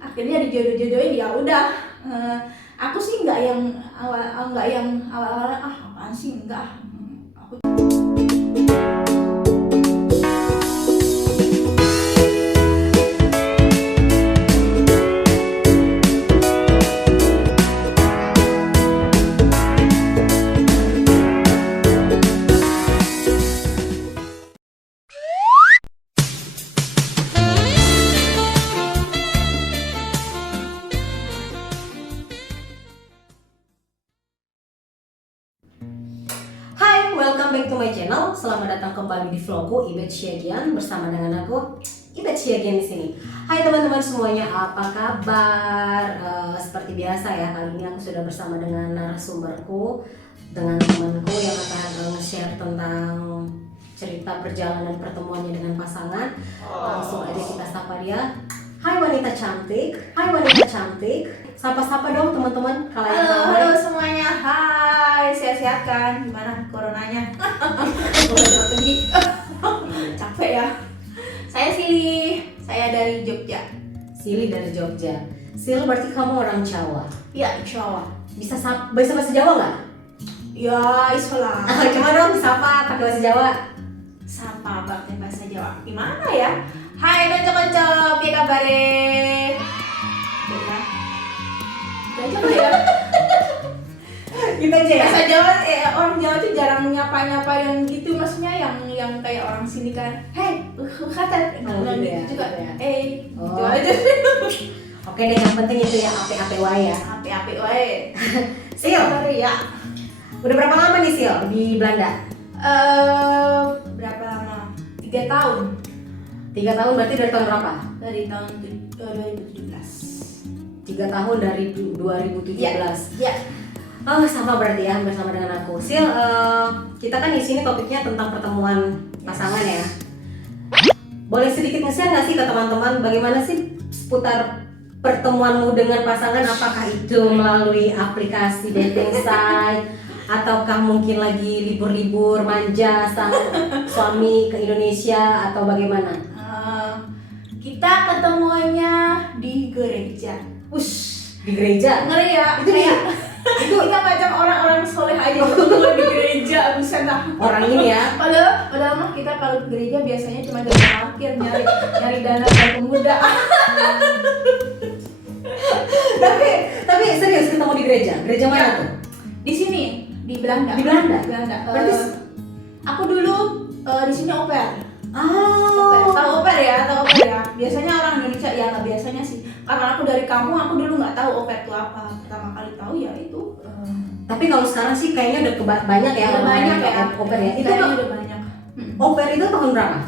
akhirnya dijodoh-jodohin ya udah. Aku sih nggak yang awal-awal apaan sih, enggak. Aku Hai, welcome back to my channel. Selamat datang kembali di vlogku Ibet Syagian bersama dengan aku Ibet Syagian di sini. Hai teman-teman semuanya, apa kabar? Seperti biasa ya, kali ini aku sudah bersama dengan narasumberku, dengan temanku yang akan nge-share tentang cerita perjalanan pertemuannya dengan pasangan. Langsung aja kita sapa dia. Hai wanita cantik, hai wanita cantik. Sapa-sapa dong teman-teman. halo semuanya, hai, sehat-sehat kan? Gimana coronanya? Udah pergi, capek ya. Saya Sili, saya dari Jogja. Sili dari Jogja. Sili berarti kamu orang Jawa. Ya, insya Allah. Bisa bahasa Jawa nggak? Ya, isolah. Coba dong sapa pakai bahasa Jawa. Sapa pakai bahasa Jawa. Gimana ya? Hai konco-konco, piye kabare? Ya. Itu aja kali ya. Gitu aja ya. Bahasa Jawa, orang Jawa tuh jarang nyapa-nyapa yang gitu, maksudnya yang kayak orang sini kan, hei, kata, gitu ya, juga, gitu ya. gitu Oh. aja. Oke deh, yang penting itu ya ape-ape wae ya. Api-api wae. Sil, Sorry ya. udah berapa lama nih Sil di Belanda? Berapa lama? 3 tahun 3 tahun berarti dari tahun berapa? dari tahun 2017. 3 tahun dari 2017. Ya. Oh, sama berarti ya bersama dengan aku. Sil, kita kan di sini topiknya tentang pertemuan pasangan ya. Boleh sedikit nge-share nggak sih ke teman-teman bagaimana sih seputar pertemuanmu dengan pasangan? Apakah itu melalui aplikasi dating site ataukah mungkin lagi libur-libur manja sang suami ke Indonesia atau bagaimana? Kita ketemuannya di gereja. Ush, Di gereja? ngeri ya. Itu dia. Itu kita macam orang-orang soleh aja ketemu di gereja, bisa dah. Orang ini ya. Padahal mah kita kalau ke gereja biasanya cuma dari parkir nyari dana dari pemuda. Tapi serius ketemu di gereja? Gereja mana tuh? Di sini di Belanda. Di Belanda? Berarti aku dulu di sini au pair. Tahu au pair ya? Biasanya orang Indonesia ya, nggak biasanya sih. Karena aku dari kampung, aku dulu nggak tahu au pair itu apa. Pertama kali tahu ya itu. Tapi kalau sekarang sih kayaknya udah banyak ya Udah banyak ya. au pair ya. Itu Kayaknya udah banyak. au pair itu tahun berapa?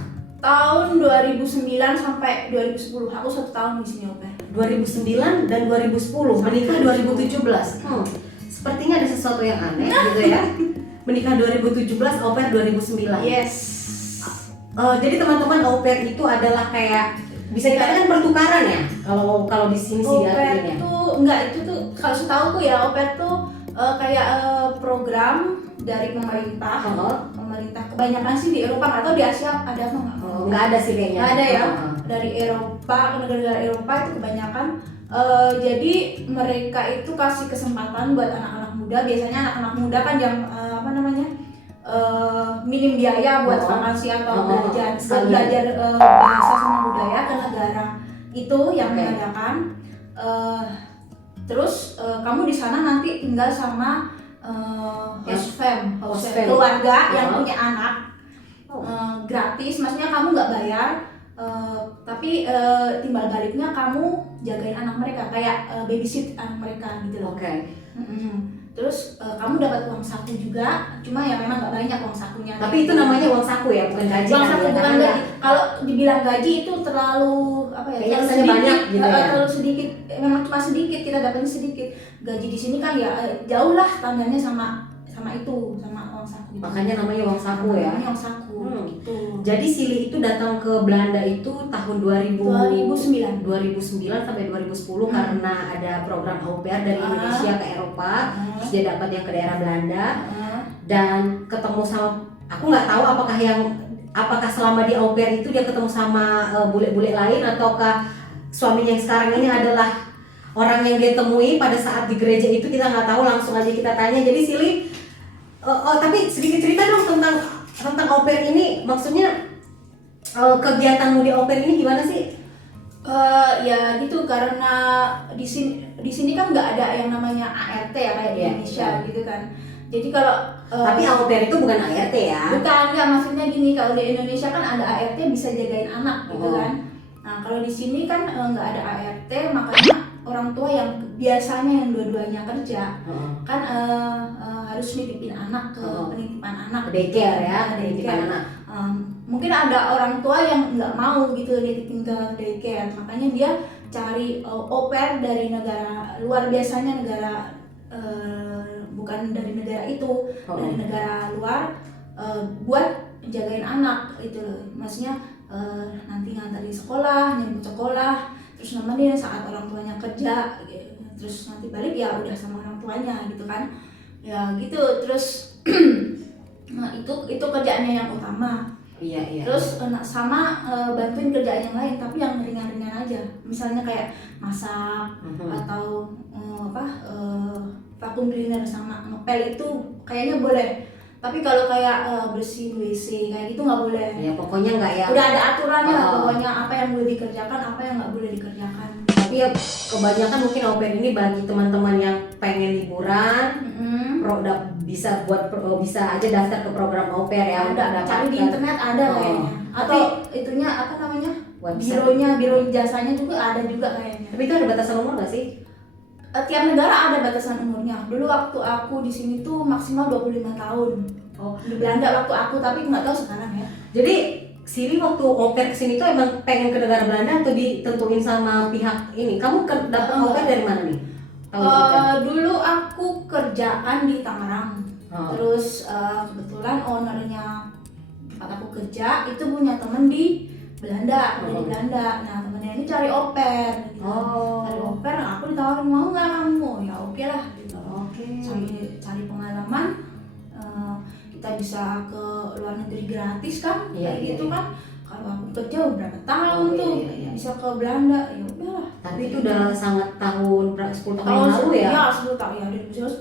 Tahun 2009 sampai 2010. Aku 1 tahun di sini au pair. 2009 dan 2010, menikah 2017. Sepertinya ada sesuatu yang aneh gitu ya. Menikah 2017, au pair 2009. Yes. Jadi teman-teman, au pair itu adalah kayak bisa dikatakan pertukaran ya. Kalau di sini sih Au pair artinya. itu enggak, itu tuh kalau setahuku ya au pair tuh kayak program dari pemerintah. Pemerintah kebanyakan sih di Eropa, atau di Asia ada apa nggak? Nggak ada sih kayaknya. Nggak ada ya. Dari Eropa ke negara-negara Eropa itu kebanyakan. Jadi mereka itu kasih kesempatan buat anak-anak muda. Biasanya anak-anak muda kan yang minim biaya buat vakansi atau belajar bahasa sama budaya ke negara itu yang mengadakan. Terus kamu di sana nanti tinggal sama host fam, keluarga yang punya anak. Gratis, maksudnya kamu nggak bayar. Tapi timbal baliknya kamu jagain anak mereka, kayak babysit anak mereka gitu loh. Terus kamu dapat uang saku juga, cuma ya memang nggak banyak uang sakunya. Tapi itu namanya uang saku ya, bukan gaji. Uang saku bukan gaji. Kalau dibilang gaji itu terlalu apa ya? Kayaknya Terlalu sedikit, banyak gitu ya. Terlalu sedikit. Memang cuma sedikit, kita dapatnya sedikit. Gaji di sini kan ya jauh lah standarnya sama itu, sama uang saku. Makanya namanya uang saku ya. Namanya uang saku. Gitu. Jadi Sili itu datang ke Belanda itu tahun 2009 sampai 2010 karena ada program au pair dari Indonesia ke Eropa. Terus dia dapat yang ke daerah Belanda dan ketemu sama, aku nggak tahu apakah selama di au pair itu dia ketemu sama bule-bule lain ataukah suaminya yang sekarang ini adalah orang yang dia temui pada saat di gereja itu, kita nggak tahu, langsung aja kita tanya. Jadi Silly, tapi sedikit cerita dong tentang au pair ini, maksudnya kegiatanmu di au pair ini gimana sih? Ya gitu, karena di sini kan nggak ada yang namanya ART ya kayak di Indonesia gitu kan. Jadi kalau tapi au pair itu bukan ART ya? Bukan, nggak, maksudnya gini, kalau di Indonesia kan ada ART bisa jagain anak gitu kan. Nah kalau di sini kan nggak ada ART, makanya orang tua yang biasanya yang dua-duanya kerja kan harus nitipin anak ke penitipan anak, daycare ya, penitipan anak. Mungkin ada orang tua yang nggak mau gitu nitipin ke daycare, makanya dia cari au pair dari negara luar, biasanya negara bukan dari negara itu, dari negara luar, buat jagain anak itu loh. Maksudnya nanti nganterin sekolah, nyebut sekolah, terus nemenin saat orang tuanya kerja gitu. Terus nanti balik ya udah sama orang tuanya gitu kan ya gitu. Terus nah itu kerjaannya yang utama. Iya. Terus sama bantuin kerjaan yang lain, tapi yang ringan-ringan aja, misalnya kayak masak atau vacuum cleaner sama ngepel, itu kayaknya boleh. Tapi kalau kayak bersihin WC kayak gitu nggak boleh. Ya pokoknya nggak ya. Udah ada aturannya, pokoknya apa yang boleh dikerjakan, apa yang nggak boleh dikerjakan. Tapi ya kebanyakan mungkin au pair ini bagi teman-teman yang pengen liburan, bisa aja daftar ke program au pair ya. Udah cari di internet ada kayaknya. Atau itunya apa namanya? Website. Biro jasanya juga ada juga kayaknya. Tapi itu ada batasan umur nggak sih? Tiap negara ada batasan umurnya. Dulu waktu aku di sini tuh maksimal 25 tahun. Di Belanda waktu aku, tapi nggak tahu sekarang ya. Jadi Silly waktu au pair kesini tuh emang pengen ke negara Belanda atau ditentuin sama pihak ini? Kamu dapet au pair dari mana nih? Dulu aku kerjaan di Tangerang. Terus kebetulan ownernya tempat aku kerja itu punya temen di Belanda, dari Belanda. Nah temennya ini cari au pair gitu. Cari au pair, aku ditawarin, mau nggak kamu? Ya oke lah gitu. Sambil cari pengalaman, kita bisa ke luar negeri gratis kan, kayak gitu kan. Kalau aku kerja udah berapa tahun tuh bisa ke Belanda, ya udahlah. Tapi itu udah sangat tahun 10 tahun yang lalu ya? Iya 10 tahun ya,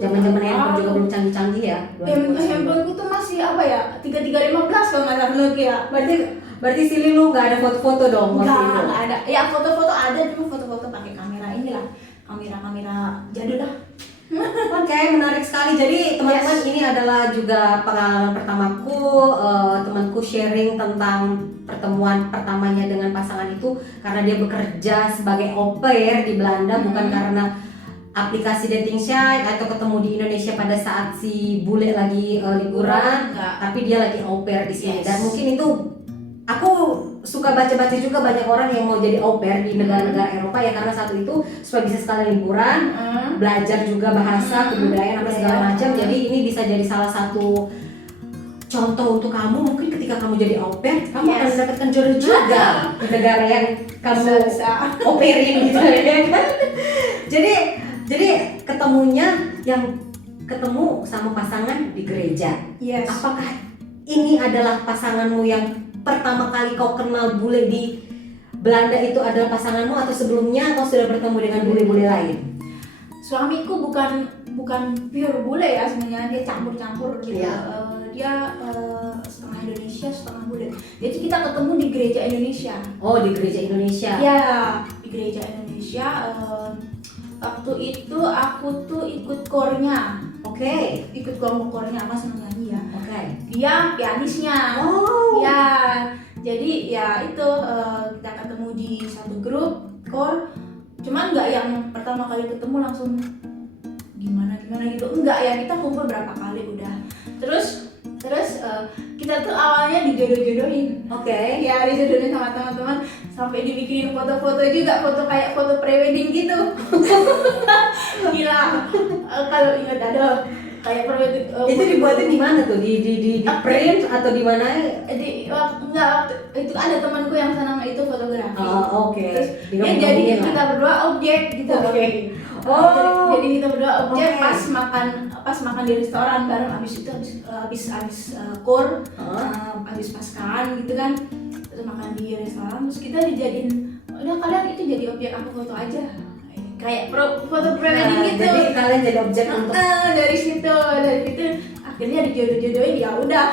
zaman handphone juga belum canggih-canggih ya? Handphoneku tuh masih apa ya, 3315 kalau nggak salah Nokia. Berarti Silly lu nggak ada foto-foto dong waktu itu? Nggak ada. Ya foto-foto ada, cuma foto-foto pakai kamera inilah, kamera jadul lah. Oke, menarik sekali. Jadi teman-teman, ini adalah juga pengalaman pertamaku. Temanku sharing tentang pertemuan pertamanya dengan pasangan itu karena dia bekerja sebagai au pair di Belanda, bukan karena aplikasi dating site atau ketemu di Indonesia pada saat si bule lagi liburan, tapi dia lagi au pair di sini. Dan mungkin itu aku suka baca-baca juga, banyak orang yang mau jadi au pair di negara-negara Eropa ya, karena satu itu supaya bisa sekalian liburan, belajar juga bahasa, kebudayaan, apa segala macam. Jadi ini bisa jadi salah satu contoh untuk kamu. Mungkin ketika kamu jadi au pair, kamu akan mendapatkan jodoh juga di negara yang kamu au pairin gitu ya kan. Jadi ketemunya yang ketemu sama pasangan di gereja. Apakah ini adalah pasanganmu yang pertama kali kau kenal bule di Belanda itu adalah pasanganmu, atau sebelumnya kau sudah bertemu dengan bule-bule lain? Suamiku bukan pure bule ya, sebenarnya dia campur-campur gitu. Dia setengah Indonesia, setengah bule. Jadi kita ketemu di gereja Indonesia. Oh, di gereja Indonesia. Ya, di gereja Indonesia. Waktu itu aku tuh ikut kornya. Ikut kornya, Mas nyanyi ya. Dia pianisnya. Ya, jadi ya itu kita ketemu di satu grup kor. Cuman nggak yang pertama kali ketemu langsung gimana gitu, enggak ya, kita kumpul berapa kali udah. Terus kita tuh awalnya dijodoh-jodohin. Ya, dijodohin sama teman-teman, sampai dibikinin foto-foto juga, kayak foto prewedding gitu. Gila. Kalau ingat ada kayak prewedding. Itu dibuatin di mana tuh? Di print atau di mana? Enggak, itu ada temanku yang senang itu fotografi. Terus dia jadi kita berdua objek gitu. Jadi kita berdua objek pas makan di restoran bareng, habis kur, habis paskaan gitu kan, terus makan di restoran, terus kita dijadiin udah kalian itu jadi objek aku foto aja, kayak foto prewedding gitu. Jadi kalian jadi objek untuk dari situ akhirnya dijodoh-jodohin. Ya udah,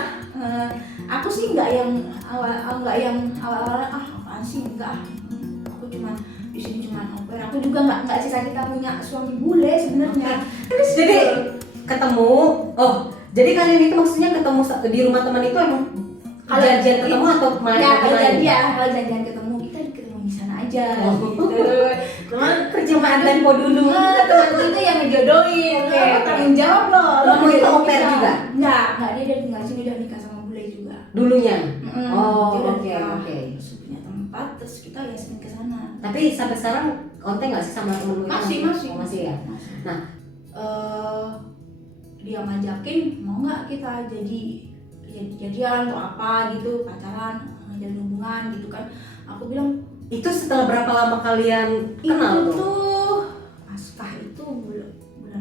aku sih nggak yang awal apaan sih, enggak. Aku cuma di sini cuma oper. Aku juga nggak cita-cita punya suami bule sebenarnya. Terus jadi ketemu, jadi kalian itu maksudnya ketemu di rumah teman itu emang Kalau janjian ketemu atau main ya, lagi lain? kalau janjian ketemu kita ketemu di sana aja. Gitu. Cuman Perjumpaan tempo dulu. teman itu yang ngejodohin. Oke. Tanggung jawab loh. Kamu itu au pair juga? Enggak, dia tinggal sini, udah nikah sama bule juga. Dulunya. Dia Oh, udah oke. nikah, terus punya tempat, terus kita ya sering ke sana. Tapi sampai sekarang kontak nggak sih sama temenmu itu? Masih. Oh, masih ya. Nah, dia ngajakin mau nggak kita jadian atau apa gitu, pacaran, menjalin hubungan gitu kan. Aku bilang itu setelah berapa lama kalian kenal itu tuh? tuh Paskah itu bulan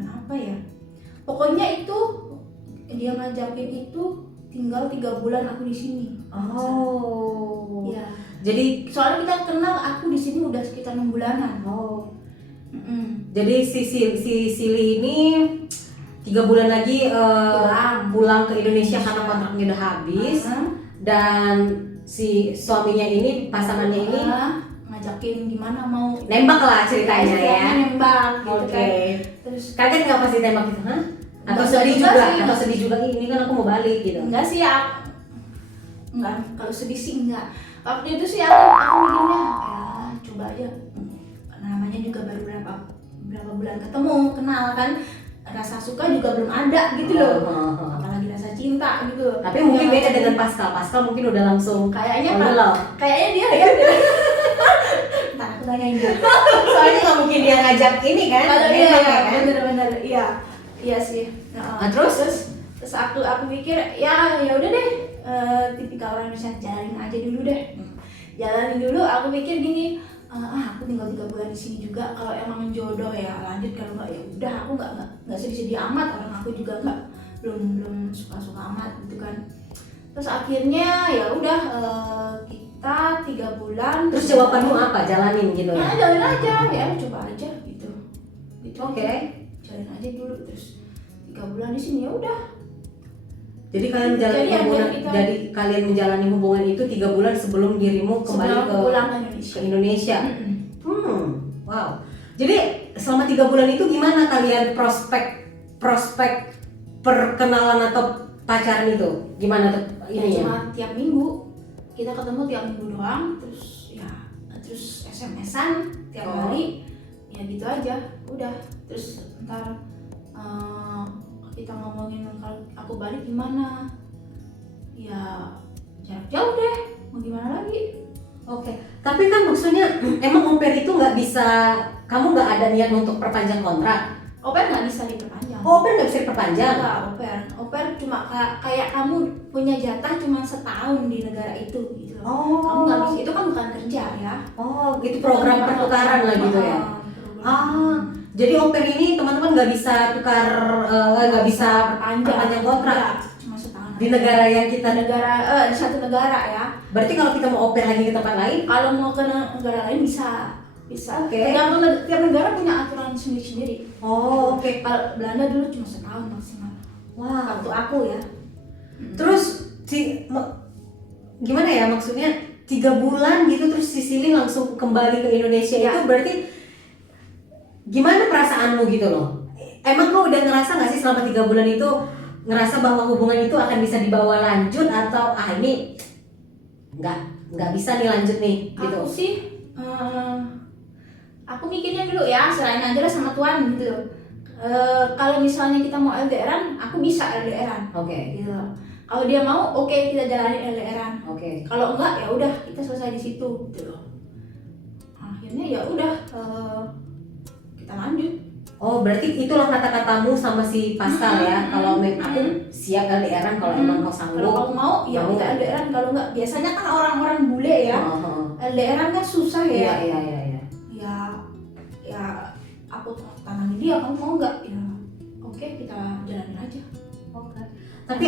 apa ya, pokoknya itu dia ngajakin itu tinggal 3 bulan aku di sini. Oh. Ya, Jadi soalnya kita kenal, aku di sini udah sekitar 6 bulanan. Jadi si Sili ini 3 bulan lagi pulang ke Indonesia karena kontraknya udah habis. Dan si suaminya ini, pasangannya ini ngajakin gimana mau nembak lah ceritanya ya. Nembak gitu Oke. kan. Terus Kaget nggak pas ditembak gitu? Hah? Atau Nggak sedih juga juga? sih. Atau sedih juga? Ini kan aku mau balik gitu. enggak sih ya, enggak, kalau sedih sih enggak. Waktu itu sih aku mikirnya ya coba aja, namanya juga baru berapa bulan ketemu, kenal kan, rasa suka juga belum ada gitu loh. Apalagi rasa cinta gitu. Tapi mungkin beda dengan Pascal mungkin udah langsung kayaknya kayaknya dia ya. Ntar aku tanyain dia. soalnya nggak mungkin dia ngajak ini kan. Kalau nembak iya, kan? bener-bener iya sih. Nah, terus aku pikir ya udah deh, tipikal orang Indonesia, jalanin aja dulu deh. Jalanin dulu, aku pikir gini, aku tinggal 3 bulan di sini juga, kalau emang jodoh ya lanjut, kalau nggak ya udah, aku nggak sedih-sedih amat, orang aku juga nggak belum suka-suka amat gitu kan. Terus akhirnya ya udah, kita 3 bulan. Terus jawabanmu apa? Jalanin gitu ya? Jalanin aja, ya coba aja gitu. Oke. Jalanin aja dulu, terus 3 bulan di sini ya udah. Jadi kalian menjalani hubungan, jadi kalian menjalani hubungan itu 3 bulan sebelum dirimu kembali pulang ke Indonesia. Wow. Jadi selama 3 bulan itu gimana kalian prospek perkenalan atau pacaran itu? Gimana tuh ininya? Cuma tiap minggu kita ketemu, tiap minggu doang, terus SMS-an tiap hari, ya gitu aja, udah. Terus ntar kita ngomongin kalau aku balik gimana, ya jarak jauh deh, mau gimana lagi. Oke. Tapi kan maksudnya emang au pair itu nggak bisa, kamu nggak ada niat untuk perpanjang kontrak? Au pair nggak bisa diperpanjang. Au pair nggak bisa diperpanjang? Enggak, au pair cuma kayak kamu punya jatah cuma setahun di negara itu gitu loh. Kamu nggak bisa, itu kan bukan kerja ya. Itu program pertukaran lah gitu ya. Jadi au pair ini teman-teman nggak bisa tukar, nggak bisa perpanjang kontrak. Ya, cuma setahun. Di negara yang kita di satu negara ya. Berarti kalau kita mau au pair lagi ke tempat lain, Kalau mau ke negara lain bisa. Oke. Tergantung tiap negara punya aturan sendiri-sendiri. Oke. Kalau Belanda dulu cuma setahun maksimal. Wah. Waktu aku ya. Terus gimana ya, maksudnya 3 bulan gitu terus si Sili langsung kembali ke Indonesia Ya. itu berarti gimana perasaanmu gitu loh? Emang kau udah ngerasa nggak sih selama 3 bulan itu ngerasa bahwa hubungan itu akan bisa dibawa lanjut atau ini nggak bisa nih lanjut nih gitu? Aku sih, aku mikirnya dulu ya, serahin aja lah sama Tuhan gitu. Kalau misalnya kita mau LDRan, aku bisa LDRan. Oke. Gitu. Kalau dia mau, oke, kita jalanin LDRan. Oke. Kalau enggak, ya udah kita selesai di situ gitu loh. Akhirnya ya udah, kita lanjut. Oh, berarti itulah kata-katamu sama si Pascal ya. Kalau aku siap LDRan kalau emang kau sanggup. Kalau kamu mau, ya kita LDRan. Kalau enggak, biasanya kan orang-orang bule ya. LDRan kan susah ya. Iya. Ya aku tanangin dia, kamu mau nggak? Ya oke, kita jalanin aja. Oke. Tapi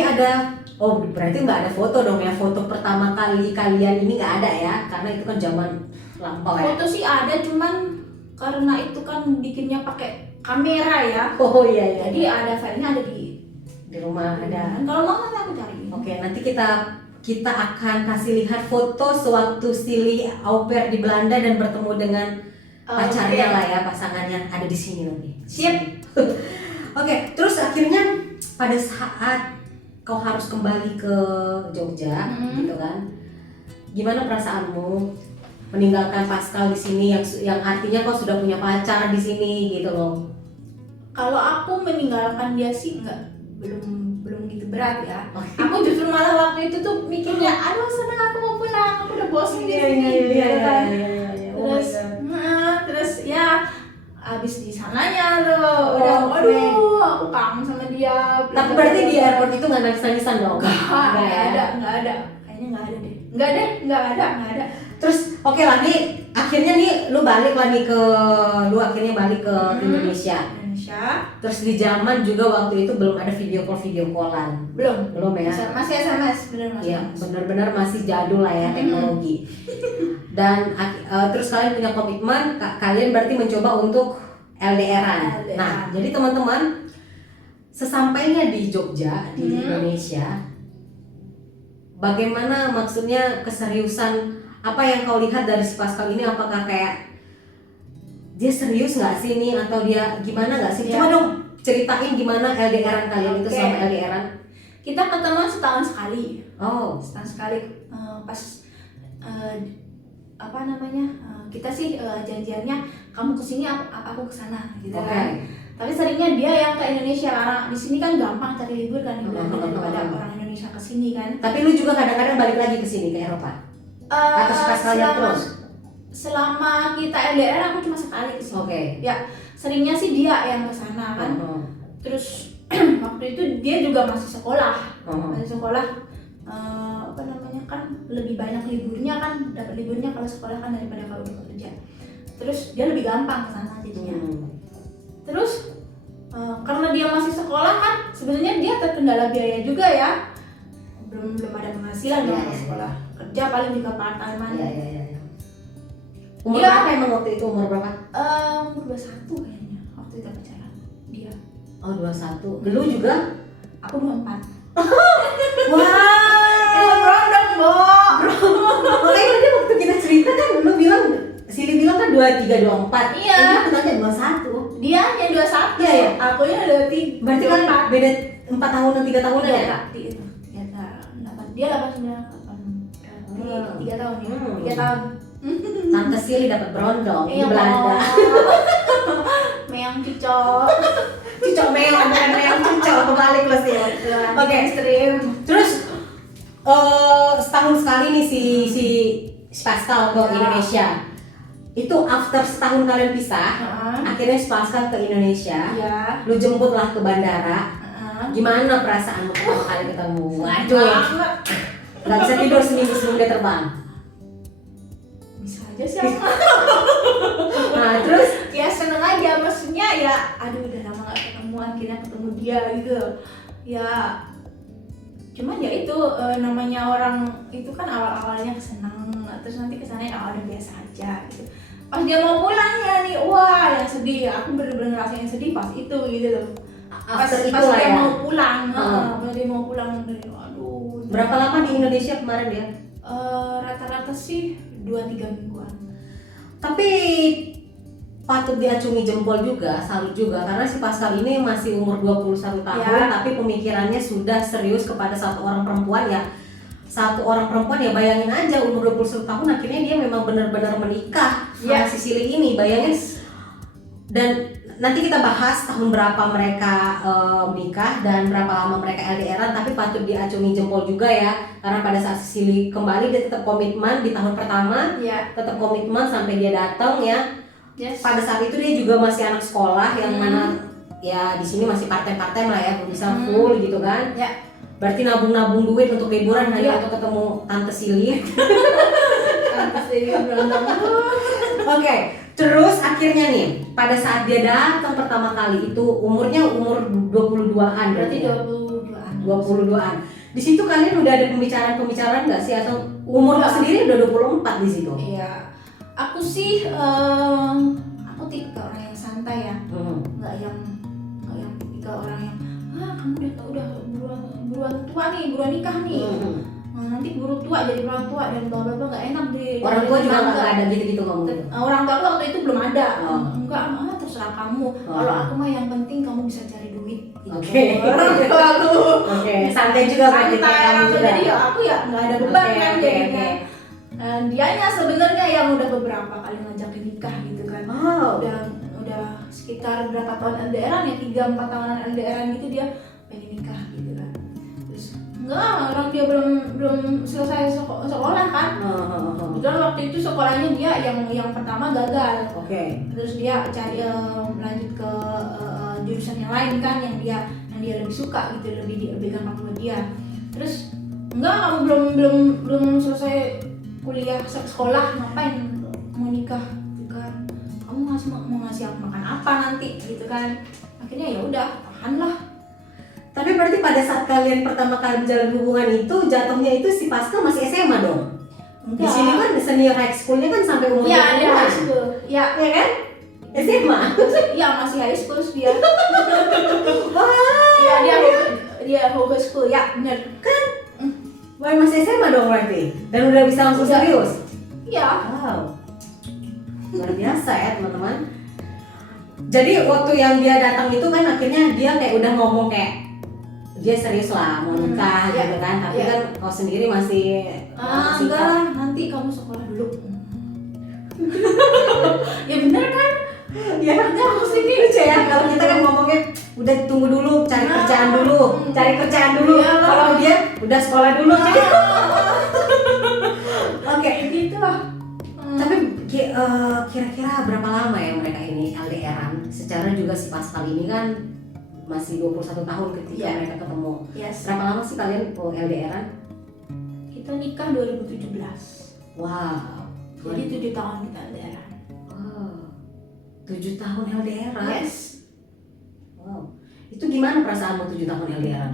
berarti nggak ada foto dong ya, foto pertama kali kalian ini nggak ada ya, karena itu kan zaman lampau ya. Foto sih ada, cuman karena itu kan bikinnya pakai kamera ya. Oh iya. Jadi ada filenya ada di rumah ada. Kalau mau nanti aku cari. Oke, nanti kita akan kasih lihat foto sewaktu Silly au pair di Belanda dan bertemu dengan pacarnya lah ya, pasangannya ada di sini nanti. Sip. Oke, terus akhirnya pada saat kau harus kembali ke Jogja, gitu kan? Gimana perasaanmu meninggalkan Pascal di sini yang artinya kau sudah punya pacar di sini gitu loh? Kalau aku meninggalkan dia sih belum gitu berat ya. Aku justru malah waktu itu tuh mikirnya, aduh senang aku mau pulang, aku udah bosan di sini. Terus ya abis di sananya tuh udah aduh aku kangen sama dia. Tapi berarti di airport itu nggak nangis-nangisan dong? Nggak ada, kayaknya nggak ada deh. Nggak ada. Terus oke lah nih, akhirnya nih lu akhirnya balik ke Indonesia. Terus di zaman juga waktu itu belum ada video callan. Belum ya? Masih SMS, benar-benar masih jadul lah ya teknologi. Dan terus kalian punya komitmen, kalian berarti mencoba untuk LDRan. Nah, jadi teman-teman, sesampainya di Jogja di Indonesia, bagaimana maksudnya keseriusan apa yang kau lihat dari si Pascal ini? Apakah kayak dia serius nggak sih nih atau dia gimana nggak sih? Coba dong ceritain gimana LDRan kalian itu selama LDRan. Kita ketemu setahun sekali. Setahun sekali pas kita sih janjiannya kamu kesini aku kesana gitu kan. Tapi seringnya dia yang ke Indonesia karena di sini kan gampang cari libur kan daripada orang Indonesia kesini kan. Tapi lu juga kadang-kadang balik lagi ke sini ke Eropa? Atau Pascalnya terus? Selama kita LDR aku cuma sekali kesini. Ya seringnya sih dia yang kesana kan. Terus waktu itu dia juga masih sekolah. Kan lebih banyak liburnya kan, dapat liburnya kalau sekolah kan daripada kalau bekerja. Terus dia lebih gampang kesana jadinya. Terus karena dia masih sekolah kan, sebenarnya dia terkendala biaya juga ya. Belum ada penghasilan kalau sekolah. Kerja paling juga part-time. Umur berapa emang waktu itu? Umur berapa? Umur 21 kayaknya waktu kita pacaran dia. 21. Lu juga? Aku 24. Wah. Berondong, Bo. Makanya tadi waktu kita cerita kan lu bilang, Silly bilang kan 23, 24. Iya. Aku tanya 21. Dia hanya 21. Iya. Aku nya 23. Berarti kan beda 4 tahunan, 3 tahunan ya? Dia 89, 3 tahun ya. 3 tahun. Tante Silly dapat berondong di Belanda. Meong cicok. Cicok meong, bukan meong cicok, kebalik loh sih. Oke, stream. Terus setahun sekali nih si Pascal ke Indonesia. Itu after setahun kalian pisah, akhirnya si Pascal ke Indonesia. Lu jemput lah ke bandara. Gimana perasaanmu pertama kali ketemu? Waduh, nggak bisa tidur seminggu sebelum dia terbang. Bisa aja sih. Nah terus ya seneng aja, maksudnya ya aduh udah lama gak ketemu, akhirnya ketemu dia gitu ya. Cuman ya itu namanya orang itu kan awalnya seneng, terus nanti kesannya udah biasa aja gitu. Pas dia mau pulang ya nih, wah yang sedih. Aku bener-bener ngerasain sedih pas itu gitu loh. Pas dia mau pulang, pas dia mau pulang, aduh. Berapa lama di Indonesia kemarin dia? Rata-rata sih 2-3 mingguan. Tapi patut diacungi jempol juga, salut juga, karena si Pascal ini masih umur 21 tahun tapi pemikirannya sudah serius kepada satu orang perempuan ya. Satu orang perempuan ya, bayangin aja umur 21 tahun akhirnya dia memang benar-benar menikah sama si Silly ini, bayangin. Dan nanti kita bahas tahun berapa mereka menikah dan berapa lama mereka LDRan, tapi patut diacungi jempol juga ya, karena pada saat Silly kembali dia tetap komitmen di tahun pertama, tetap komitmen sampai dia datang ya. Pada saat itu dia juga masih anak sekolah yang mana ya di sini masih part-time lah ya, belum bisa full gitu kan. Berarti nabung-nabung duit untuk liburan hanya untuk ketemu Tante Silly. Tante Silly berantem. Oke, terus akhirnya nih pada saat dia datang pertama kali itu umurnya umur 22-an. Berarti 22-an. Di situ kalian udah ada pembicaraan nggak sih, atau umur sendiri udah 24 di situ? Iya. aku sih aku tipe orang yang santai ya, nggak yang tipe orang yang kamu udah buruan tua nih, buruan nikah nih, nanti buru tua jadi orang tua dan bla bla bla, nggak enak di orang tua juga nggak ada gitu kamu. Orang tua aku waktu itu belum ada. Enggak, terserah kamu. Kalau aku mah yang penting kamu bisa cari duit gitu. Oke. Orang tua aku Santai juga berarti kayak kamu juga. Jadi ya aku ya nggak ada beban kan jadinya. Dianya sebenarnya yang udah beberapa kali ngajakin nikah gitu kan. Udah sekitar berapa tahun LDRan ya, 3-4 tahunan LDRan gitu dia pengen nikah gitu kan. Terus enggak, orang dia belum selesai sekolah kan. Kebetulan waktu itu sekolahnya dia yang pertama gagal. Terus dia cari lanjut ke jurusan yang lain kan, yang dia lebih suka gitu, lebih gampang buat dia. Terus enggak, kamu belum selesai kuliah sekolah, ngapain mau nikah gitu kan? Kamu mau ngasih aku makan apa nanti gitu kan? Akhirnya ya udah, tahan lah. Tapi berarti pada saat kalian pertama kali menjalin hubungan itu jatuhnya itu si Pascal masih SMA dong? Di sini kan senior high schoolnya kan sampai umur 20-an. Iya, dia high school. Ya kan? SMA? Iya, masih high school dia. Iya, dia high school ya, bener. Kan? Wah, masih SMA dong berarti? Dan udah bisa langsung serius? Iya. Wow, luar biasa ya teman-teman. Jadi waktu yang dia datang itu kan akhirnya dia kayak udah ngomong kayak dia serius lah mau nikah gitu kan, tapi kan kau sendiri masih enggak lah, nanti kamu sekolah dulu. Ya bener kan? Ya aku sini lucu ya kalau kita kan ngomongnya udah tunggu dulu, cari kerjaan dulu. Kalau dia udah sekolah dulu. Oke, gitu lah. Tapi kira-kira berapa lama ya mereka ini LDRan? Secara juga si Pascal ini kan masih 21 tahun ketika mereka ketemu. Berapa lama sih kalian LDRan? Kita nikah 2017. Wow. Jadi 7 tahun kita LDRan. Wow. 7 tahun LDRan? Yes. Wow. Itu gimana perasaanmu 7 tahun LDRan?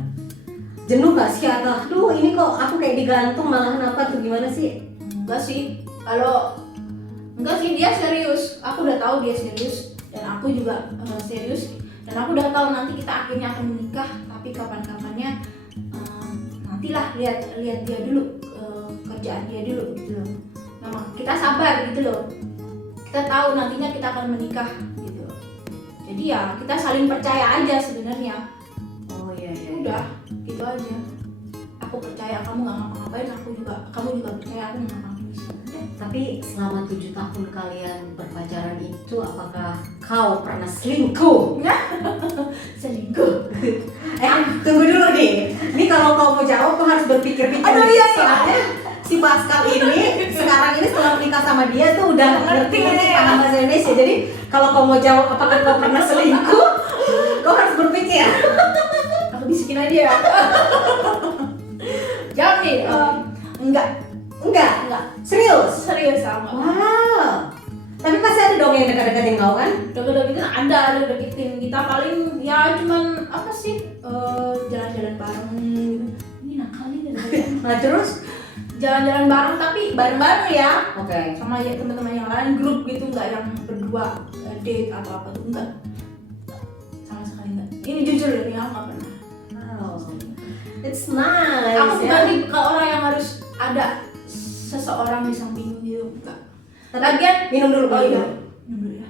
Jenuh gak sih atau aduh ini kok aku kayak digantung malahan apa tuh gimana sih? Enggak sih. Enggak sih, dia serius. Aku udah tahu dia serius dan aku juga serius. Dan aku udah tahu nanti kita akhirnya akan menikah, tapi kapan-kapannya nantilah lihat dia dulu, kerjaan dia dulu gitu loh. Memang kita sabar gitu loh. Kita tahu nantinya kita akan menikah gitu. Jadi ya kita saling percaya aja sebenarnya. Oh iya. Udah, gitu aja. Aku percaya kamu nggak ngapa-ngapain, kamu juga percaya aku nggak ngapa-ngapain. Tapi selama 7 tahun kalian berpacaran itu apakah kau pernah selingkuh? Selingkuh? Tunggu dulu nih. Ini kalau kau mau jawab kau harus berpikir-pikir. Soalnya si Pascal ini sekarang ini setelah menikah sama dia tuh udah ngerti bahasa Indonesia. Jadi kalau kau mau jawab apakah kau pernah selingkuh, kau harus berpikir. Aku bisikin aja ya. Jawab nih. Enggak. Serius sama. Wow. Tapi pasti ada dong yang dekat-dekatin kau kan? Dekat-deketin ada deketin kita, paling ya cuman apa sih, jalan-jalan bareng gitu. Ini nakal nih. Nah terus jalan-jalan bareng tapi bareng-bareng ya. Oke. Sama ya teman-teman yang lain, grup gitu, nggak yang berdua date atau apa tuh, enggak. Sama sekali enggak. Ini jujur ya, aku nggak pernah. Wow. It's nice. Aku bukan tipe orang yang harus ada seseorang di samping gitu, enggak. Lagian minum dulu. Minum dulu ya.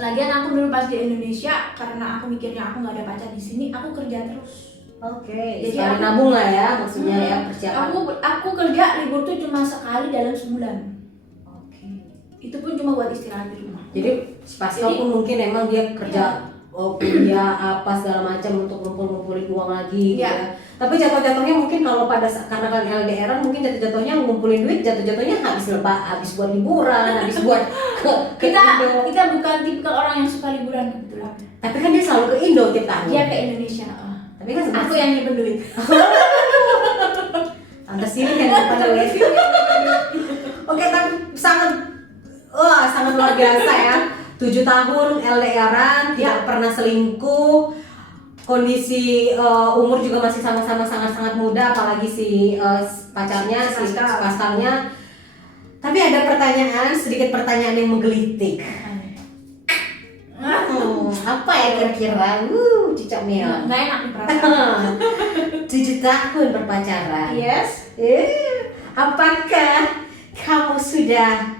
Lagian aku dulu pas di Indonesia, karena aku mikirnya aku nggak ada pacar di sini, aku kerja terus. Oke. Jadi aku nabung lah ya, maksudnya ya persiapan. Aku kerja libur tuh cuma sekali dalam sebulan. Oke. Itu pun cuma buat istirahat di rumah. Jadi Pascal pun mungkin emang dia kerja kuliah apa segala macam untuk ngumpulin uang lagi gitu ya. Tapi jatuh-jatuhnya mungkin kalau karena kan LDRan mungkin jatuh-jatuhnya ngumpulin duit, jatuh-jatuhnya habis buat liburan, habis buat kita bukan tipe orang yang suka liburan kebetulan. Tapi kan dia selalu ke Indo tiap tahun. Dia ke Indonesia. Tapi kan aku yang nyimpen duit. Pantes sini yang nyimpen duit. Oke, tapi sangat luar biasa ya. 7 tahun LDRan, tidak pernah selingkuh, kondisi umur juga masih sama-sama sangat-sangat muda, apalagi si pacarnya, si Pascalnya. Tapi ada sedikit pertanyaan yang menggelitik. Apa ya kira-kira? Cicak Mel. Nggak enak nih perasaan. 7 tahun berpacaran. Yes. Apakah kamu sudah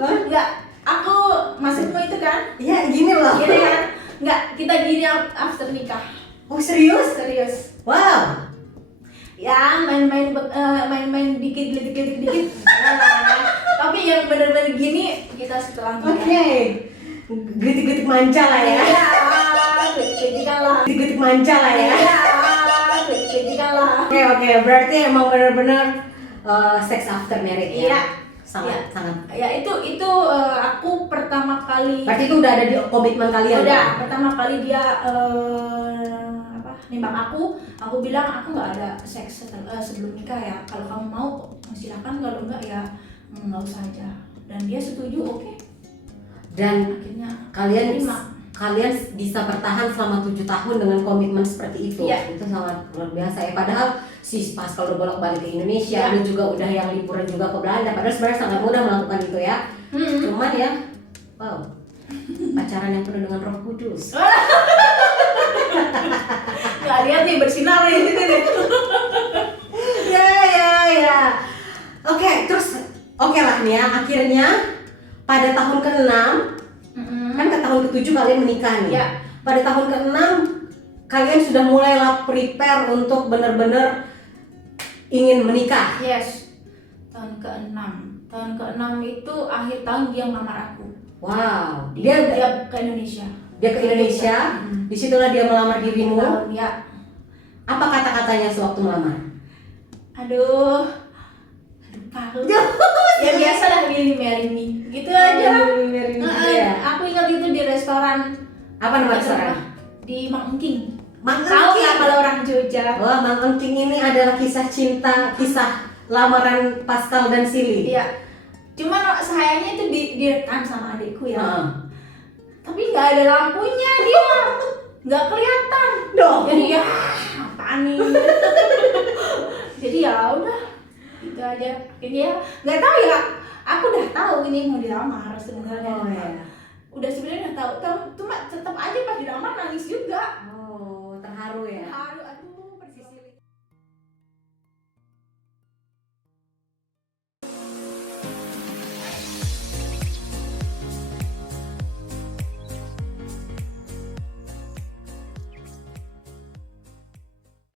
Nggak, aku maksudku itu kan. Ya gini loh. Gini kan. Nggak, kita gini after nikah. Oh serius? Serius. Wow. Ya main-main dikit. Tapi yang bener-bener gini kita setelah nikah. Oke. Gelitik-gelitik manja lah ya. Iya, gelitik-gelitikan lah. Gelitik-gelitik manja lah ya. Iya, gelitik-gelitikan lah. Oke, berarti emang benar-benar sex after marriage ya. Iya. Sangat. Ya itu aku pertama kali. Berarti itu udah ada di komitmen kalian. Udah, ya? pertama kali dia nembak aku bilang aku nggak ada seks sebelum nikah ya. Kalau kamu mau silakan, kalau enggak ya nggak usah aja. Dan dia setuju, oke. Dan Akhirnya kalian bisa bertahan selama 7 tahun dengan komitmen seperti itu. Iya. Itu sangat luar biasa ya. Padahal si pas kalau bolak-balik ke Indonesia, Iya. lu juga udah yang liburan juga ke Belanda. Padahal sebenarnya sangat mudah melakukan itu ya. Cuman ya, wow, pacaran yang penuh dengan Roh Kudus. nggak lihat nih bersinar nih gitu nih. Ya. Oke lah nih ya. Akhirnya pada tahun ke-6 kan ke tahun ke-7 kalian menikah nih. Ya. Pada tahun ke-6 kalian sudah mulailah prepare untuk benar-benar ingin menikah. Yes. Tahun ke-6 itu akhir tahun dia melamar aku. Wow. Dia ke Indonesia. Dia ke Indonesia. Disitulah dia melamar dirimu. Tahun, ya. Apa kata-katanya sewaktu melamar? Aduh palu. Ya biasa lah, marry me. Gitu aja. Aku ingat itu di restoran. Apa nama restoran? Di Mang Engking. Mang Tahu Engking. ya kalau orang Jogja. Wah, Mang Engking ini adalah kisah cinta, kisah lamaran Pascal dan Silly. Iya. Cuman sayangnya itu direkam sama adikku ya. Tapi nggak ada lampunya dia. Nggak kelihatan. Jadi ya apaan nih? Jadi ya udah itu aja. Akhirnya nggak tahu ya. Aku udah tahu ini mau dilamar sebenarnya. Ya. Udah sebenarnya udah tahu. Cuma tetap aja pas dilamar nangis juga. Terharu ya.